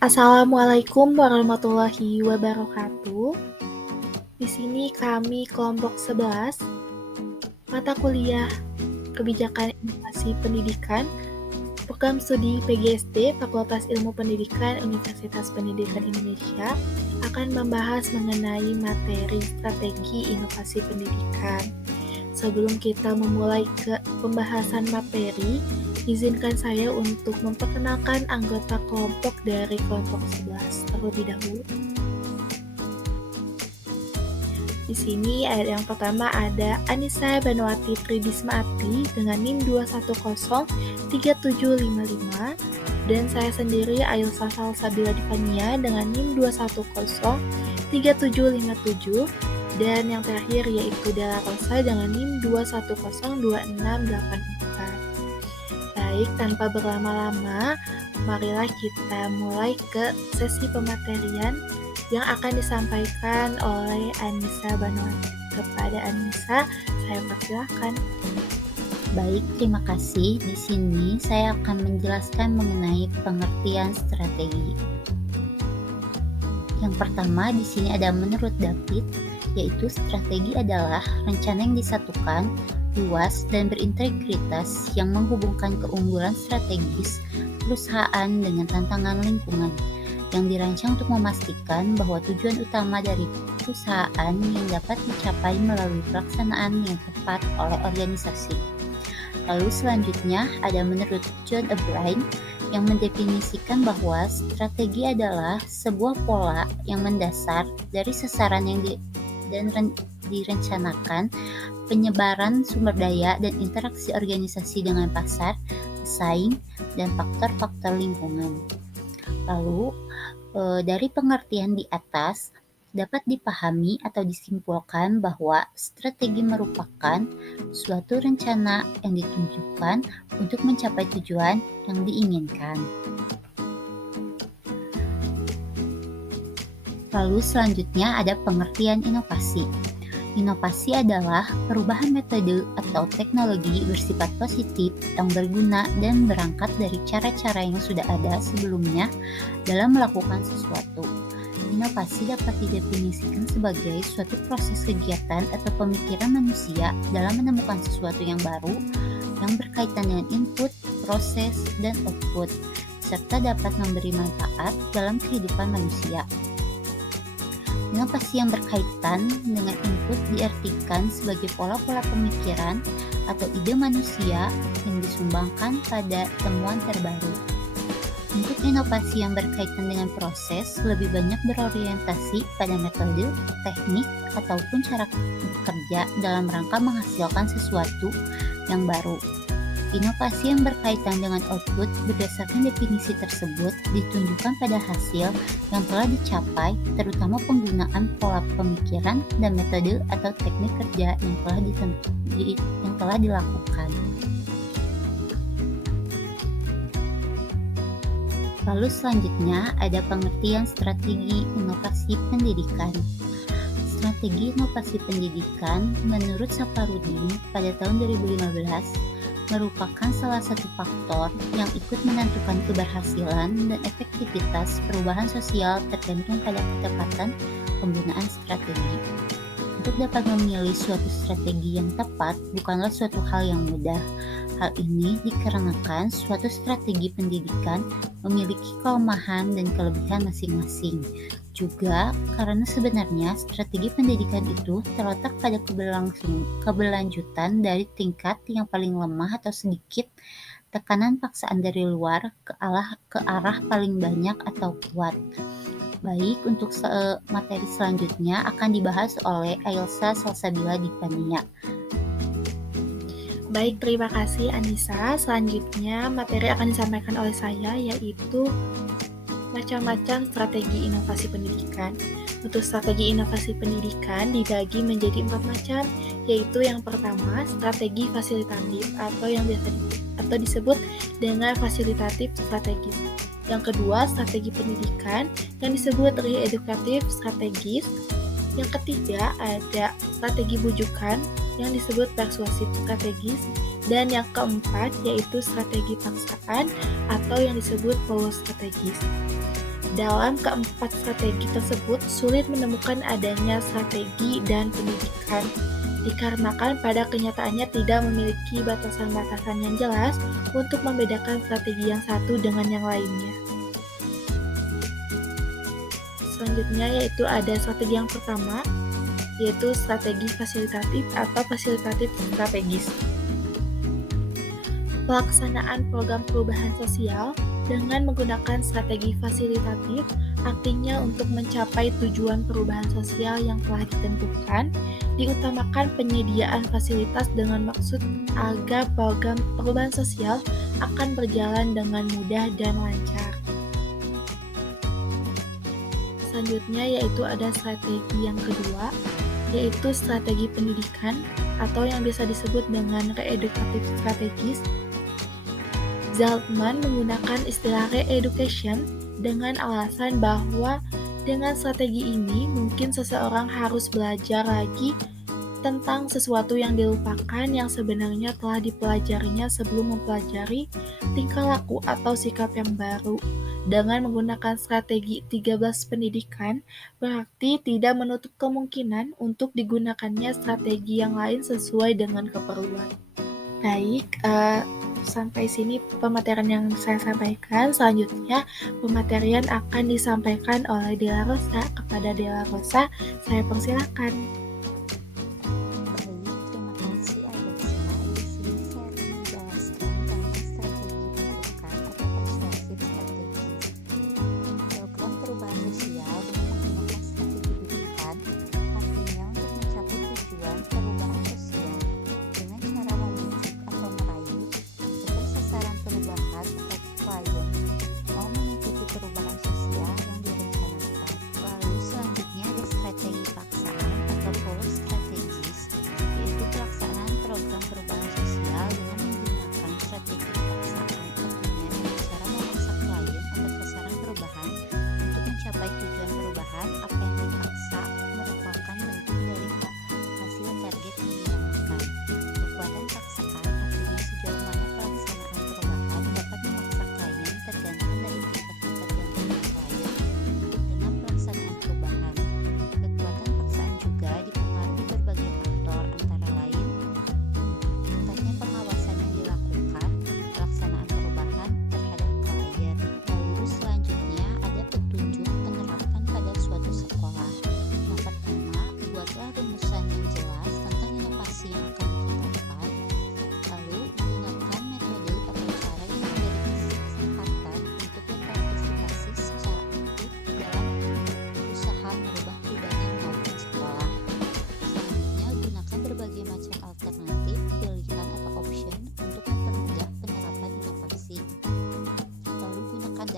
Assalamualaikum warahmatullahi wabarakatuh. Di sini kami kelompok 11, mata kuliah Kebijakan Inovasi Pendidikan, Program Studi PGSD Fakultas Ilmu Pendidikan Universitas Pendidikan Indonesia akan membahas mengenai materi strategi inovasi pendidikan. Sebelum kita memulai ke pembahasan materi, izinkan saya untuk memperkenalkan anggota kelompok dari kelompok 11 terlebih dahulu. Di sini yang pertama ada Anissa Banuati Tridismaati dengan NIM 2103755 dan saya sendiri Ailsa Salsabila Divania dengan NIM 2103757 dan yang terakhir yaitu Della Rosa dengan NIM 2102684. Baik, tanpa berlama-lama, marilah kita mulai ke sesi pematerian yang akan disampaikan oleh Anissa Banuati. Kepada Anissa, saya persilahkan. Baik, terima kasih. Di sini saya akan menjelaskan mengenai pengertian strategi. Yang pertama di sini ada menurut David, yaitu strategi adalah rencana yang disatukan, luas, dan berintegritas yang menghubungkan keunggulan strategis perusahaan dengan tantangan lingkungan, yang dirancang untuk memastikan bahwa tujuan utama dari perusahaan yang dapat dicapai melalui pelaksanaan yang tepat oleh organisasi. Lalu selanjutnya ada menurut John O'Brien yang mendefinisikan bahwa strategi adalah sebuah pola yang mendasar dari sasaran yang direncanakan, penyebaran sumber daya dan interaksi organisasi dengan pasar, pesaing, dan faktor-faktor lingkungan. Lalu, dari pengertian di atas, dapat dipahami atau disimpulkan bahwa strategi merupakan suatu rencana yang ditunjukkan untuk mencapai tujuan yang diinginkan. Lalu selanjutnya ada pengertian inovasi. Inovasi adalah perubahan metode atau teknologi bersifat positif yang berguna dan berangkat dari cara-cara yang sudah ada sebelumnya dalam melakukan sesuatu. Inovasi dapat didefinisikan sebagai suatu proses kegiatan atau pemikiran manusia dalam menemukan sesuatu yang baru yang berkaitan dengan input, proses, dan output, serta dapat memberi manfaat dalam kehidupan manusia. Inovasi yang berkaitan dengan input diartikan sebagai pola-pola pemikiran atau ide manusia yang disumbangkan pada temuan terbaru. Untuk inovasi yang berkaitan dengan proses lebih banyak berorientasi pada metode, teknik, ataupun cara bekerja dalam rangka menghasilkan sesuatu yang baru. Inovasi yang berkaitan dengan output berdasarkan definisi tersebut ditunjukkan pada hasil yang telah dicapai, terutama penggunaan pola pemikiran dan metode atau teknik kerja yang telah dilakukan. Lalu selanjutnya ada pengertian strategi inovasi pendidikan. Strategi inovasi pendidikan menurut Safarudin pada tahun 2015 merupakan salah satu faktor yang ikut menentukan keberhasilan dan efektivitas perubahan sosial tergantung pada ketepatan penggunaan strategi. Untuk dapat memilih suatu strategi yang tepat bukanlah suatu hal yang mudah. Hal ini dikarenakan suatu strategi pendidikan memiliki kelemahan dan kelebihan masing-masing. Juga karena sebenarnya strategi pendidikan itu terletak pada keberlanjutan dari tingkat yang paling lemah atau sedikit tekanan paksaan dari luar ke arah paling banyak atau kuat. Baik, untuk materi selanjutnya akan dibahas oleh Ailsa Salsabila Divania. Baik, terima kasih Anissa. Selanjutnya materi akan disampaikan oleh saya yaitu macam-macam strategi inovasi pendidikan. Untuk strategi inovasi pendidikan dibagi menjadi 4 macam, yaitu yang pertama strategi fasilitatif atau disebut dengan fasilitatif strategis. Yang kedua strategi pendidikan yang disebut re-edukatif strategis. Yang ketiga ada strategi bujukan yang disebut persuasif strategis. Dan yang keempat yaitu strategi paksaan atau yang disebut power strategis. Dalam keempat strategi tersebut, sulit menemukan adanya strategi dan pendidikan, dikarenakan pada kenyataannya tidak memiliki batasan-batasan yang jelas untuk membedakan strategi yang satu dengan yang lainnya. Selanjutnya yaitu ada strategi yang pertama, yaitu strategi fasilitatif atau fasilitatif strategis. Pelaksanaan program perubahan sosial dengan menggunakan strategi fasilitatif artinya untuk mencapai tujuan perubahan sosial yang telah ditentukan, diutamakan penyediaan fasilitas dengan maksud agar program perubahan sosial akan berjalan dengan mudah dan lancar. Selanjutnya yaitu ada strategi yang kedua, yaitu strategi pendidikan atau yang bisa disebut dengan re-educative strategies. Zaltman menggunakan istilah re-education dengan alasan bahwa dengan strategi ini mungkin seseorang harus belajar lagi tentang sesuatu yang dilupakan yang sebenarnya telah dipelajarinya sebelum mempelajari tingkah laku atau sikap yang baru. Dengan menggunakan strategi 13 pendidikan, berarti tidak menutup kemungkinan untuk digunakannya strategi yang lain sesuai dengan keperluan. Baik, sampai sini pematerian yang saya sampaikan. Selanjutnya, pematerian akan disampaikan oleh Dela Rosa. Kepada Dela Rosa, saya persilakan.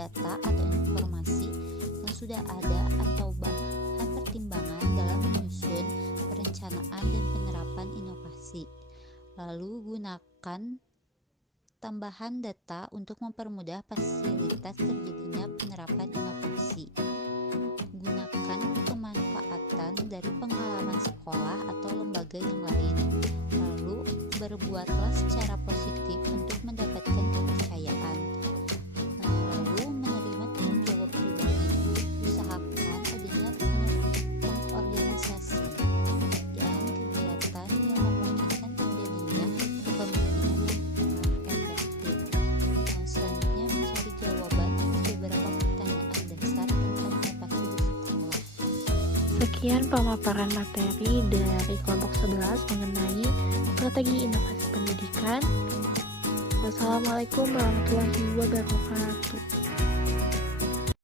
data atau informasi yang sudah ada atau bahan pertimbangan dalam menyusun perencanaan dan penerapan inovasi. Lalu gunakan tambahan data untuk mempermudah fasilitas terjadinya penerapan inovasi. Gunakan pemanfaatan dari pengalaman sekolah atau lembaga yang lain. Lalu berbuatlah secara positif untuk mendapatkan kepercayaan. Lalu menerima tanggung jawab pribadi. Usahakan adanya pengorganisasi dan kegiatan yang memungkinkan terjadinya kepemimpinan yang efektif. Selanjutnya mencari jawaban beberapa pertanyaan dasar tentang inovasi di sekolah. Sekian pemaparan materi dari kelompok 11 mengenai strategi inovasi pendidikan. Wassalamualaikum warahmatullahi wabarakatuh.